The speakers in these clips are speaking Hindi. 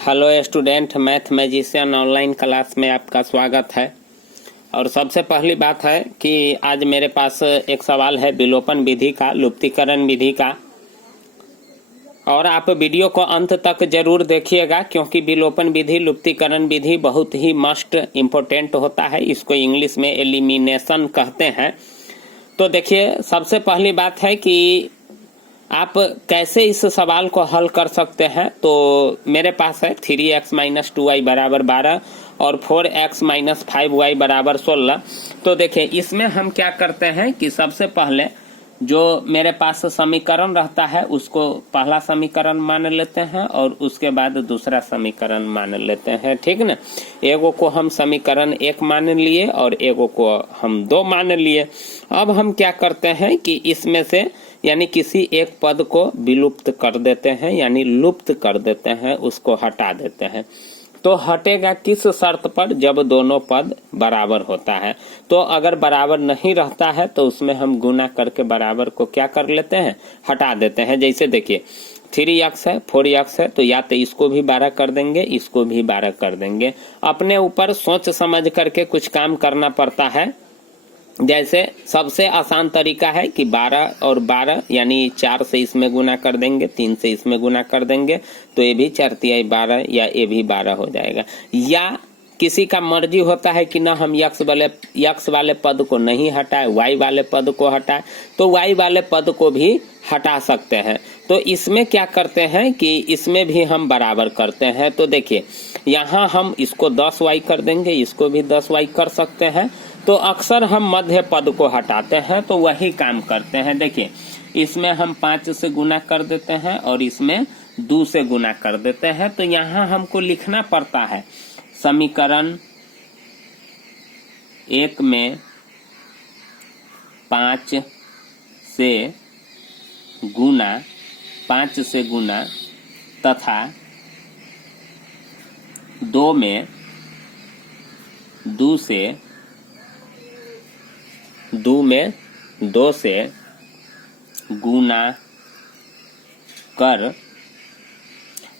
Hello student, math magician online class में आपका स्वागत है। और सबसे पहली बात है कि आज मेरे पास एक सवाल है विलोपन विधि का, लुप्तीकरण विधि का। और आप वीडियो को अंत तक जरूर देखिएगा क्योंकि विलोपन विधि, लुप्तीकरण विधि बहुत ही मस्ट इम्पोर्टेंट होता है। इसको इंग्लिश में एलिमिनेशन कहते हैं। तो देखिए, सबसे पहली बात है कि आप कैसे इस सवाल को हल कर सकते हैं। तो मेरे पास है 3x - 2y = 12 और 4x - 5y = 16। तो देखिए, इसमें हम क्या करते हैं कि सबसे पहले जो मेरे पास समीकरण रहता है उसको पहला समीकरण मान लेते हैं और उसके बाद दूसरा समीकरण मान लेते हैं, ठीक ना। एगो को हम समीकरण 1 मान लिए और एगो को हम 2 मान लिए। अब हम क्या करते हैं कि इसमें से यानी किसी एक पद को विलुप्त कर देते हैं, यानी लुप्त कर देते हैं, उसको हटा देते हैं। तो हटेगा किस शर्त पर? जब दोनों पद बराबर होता है। तो अगर बराबर नहीं रहता है तो उसमें हम गुना करके बराबर को क्या कर लेते हैं, हटा देते हैं। जैसे देखिए 3x है, 4x है, तो या तो इसको भी 12 कर देंगे, इसको भी 12 कर देंगे। अपने ऊपर सोच समझ करके कुछ काम करना पड़ता है। जैसे सबसे आसान तरीका है कि 12 और 12 यानी 4 से इसमें गुना कर देंगे, 3 से इसमें गुना कर देंगे, तो ये भी 4×3 = 12 या ये भी 12 हो जाएगा। या किसी का मर्जी होता है कि ना हम x वाले पद को नहीं हटाए, y वाले पद को हटाए, तो y वाले पद को भी हटा सकते हैं। तो इसमें क्या करते हैं कि इसमें भी हम बराबर करते हैं। तो देखिए, यहाँ हम इसको 10y कर देंगे, इसको भी 10y कर सकते हैं। तो अक्सर हम मध्य पद को हटाते हैं, तो वही काम करते हैं। देखिए, इसमें हम 5 से गुना कर देते हैं और इसमें 2 से गुना कर देते हैं। तो यहाँ हमको लिखना पड़ता है समीकरण 1 में 5 से गुना तथा 2 में 2 से गुना कर।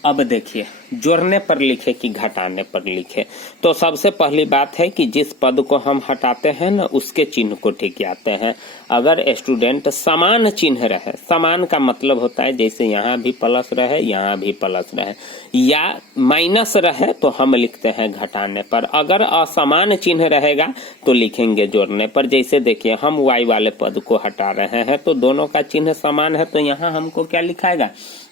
अब देखिए, जोड़ने पर लिखे कि घटाने पर लिखे। तो सबसे पहली बात है कि जिस पद को हम हटाते हैं ना, उसके चिन्ह को ठिकाते हैं। अगर स्टूडेंट समान चिन्ह रहे, समान का मतलब होता है जैसे यहाँ भी प्लस रहे, यहाँ भी प्लस रहे, या माइनस रहे, तो हम लिखते हैं घटाने पर। अगर असमान चिन्ह रहेगा तो लिखेंगे जोड़ने पर। जैसे देखिए, हम y वाले पद को हटा रहे हैं तो दोनों का चिन्ह समान है, तो यहाँ हमको क्या लिखाएगा,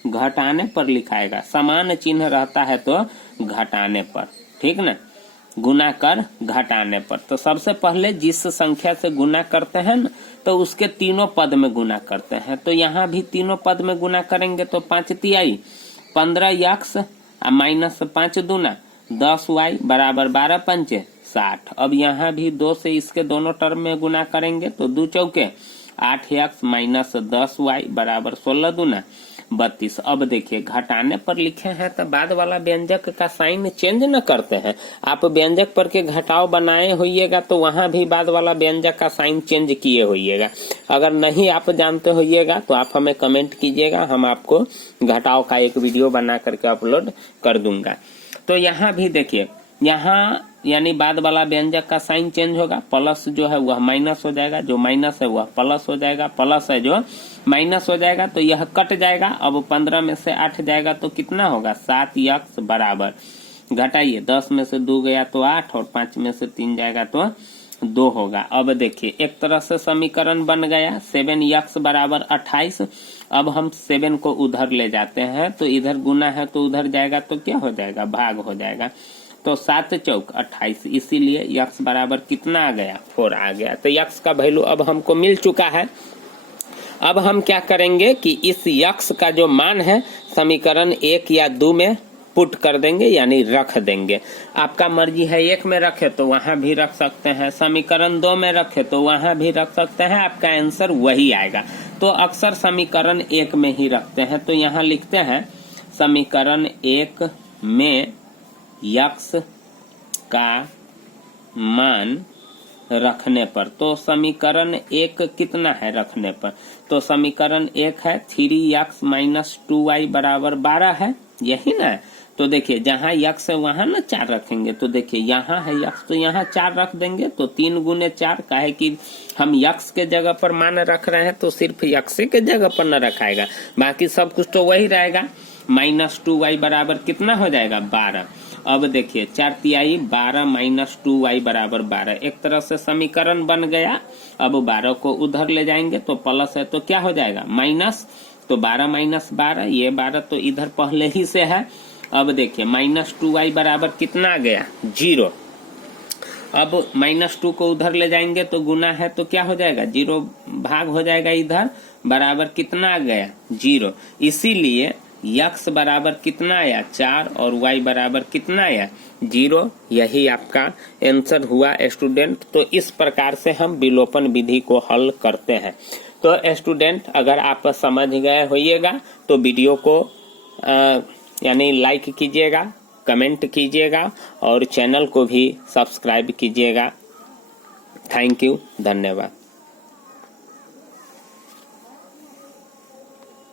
घटाने पर लिखाएगा। समान चिन्ह रहता है तो घटाने पर, ठीक ना, गुना कर घटाने पर। तो सबसे पहले जिस संख्या से गुना करते हैं ना, तो उसके तीनों पद में गुना करते हैं। तो यहाँ भी तीनों पद में गुना करेंगे तो 5×3 = 15x -5 दूना 10y = 12×5 = 60। अब यहाँ भी 2 से इसके दोनों टर्म में गुना करेंगे तो 2 चौके 8x - 10y = 16 दूना 32। अब देखिए, घटाने पर लिखे हैं तो बाद वाला व्यंजक का साइन चेंज न करते हैं। आप व्यंजक पर के घटाव बनाए होइएगा तो वहां भी बाद वाला व्यंजक का साइन चेंज किए होइएगा। अगर नहीं आप जानते होइएगा तो आप हमें कमेंट कीजिएगा, हम आपको घटाव का एक वीडियो बना करके अपलोड कर दूंगा। तो यहाँ भी देखिए, यहाँ यानी बाद वाला व्यंजक का साइन चेंज होगा। प्लस जो है वह माइनस हो जाएगा, जो माइनस है वह प्लस हो जाएगा, प्लस है जो माइनस हो जाएगा, तो यह कट जाएगा। अब 15 में से 8 जाएगा तो कितना होगा, 7x बराबर, घटाइए 10 में से 2 गया तो 8 और 5 में से 3 जाएगा तो 2 होगा। अब देखिए, एक तरह से समीकरण बन गया 7x = 28। अब हम 7 को उधर ले जाते हैं तो इधर गुना है तो उधर जाएगा तो क्या हो जाएगा, भाग हो जाएगा। तो 7 चौक 28, इसीलिए x बराबर कितना आ गया, 4 आ गया। तो x का वैल्यू अब हमको मिल चुका है। अब हम क्या करेंगे कि इस x का जो मान है समीकरण 1 या 2 में पुट कर देंगे, यानी रख देंगे। आपका मर्जी है 1 में रखे तो वहां भी रख सकते हैं, समीकरण 2 में रखे तो वहां भी रख सकते हैं, आपका आंसर वही आएगा। तो अक्सर समीकरण 1 में ही रखते हैं। तो यहाँ लिखते हैं समीकरण 1 में x का मान रखने पर। तो समीकरण 1 कितना है रखने पर, तो समीकरण 1 है 3x - 2y = 12 है, यही ना। तो देखिए जहां यक्स है वहां ना 4 रखेंगे, तो देखिए यहाँ है यक्स तो यहाँ 4 रख देंगे, तो 3 गुने 4 का है कि हम यक्स के जगह पर मान रख रहे हैं तो सिर्फ यक्स के जगह पर न रखाएगा, बाकी सब कुछ तो वही रहेगा। -2y बराबर कितना हो जाएगा 12। अब देखिए 4 तिहाई 12 -2y बराबर 12, एक तरह से समीकरण बन गया। अब 12 को उधर ले जाएंगे तो प्लस है तो क्या हो जाएगा माइनस, तो 12 - 12, ये 12 तो इधर पहले ही से है। अब देखिए -2y बराबर कितना आ गया 0। अब -2 को उधर ले जाएंगे तो गुना है तो क्या हो जाएगा 0 भाग हो जाएगा इधर, बराबर कितना आ गया 0। इसीलिए x बराबर कितना आया 4 और y बराबर कितना आया 0। यही आपका आंसर हुआ स्टूडेंट। तो इस प्रकार से हम विलोपन विधि को हल करते हैं। तो स्टूडेंट अगर आप समझ गए होइएगा तो वीडियो को यानी लाइक कीजिएगा, कमेंट कीजिएगा और चैनल को भी सब्सक्राइब कीजिएगा। थैंक यू, धन्यवाद।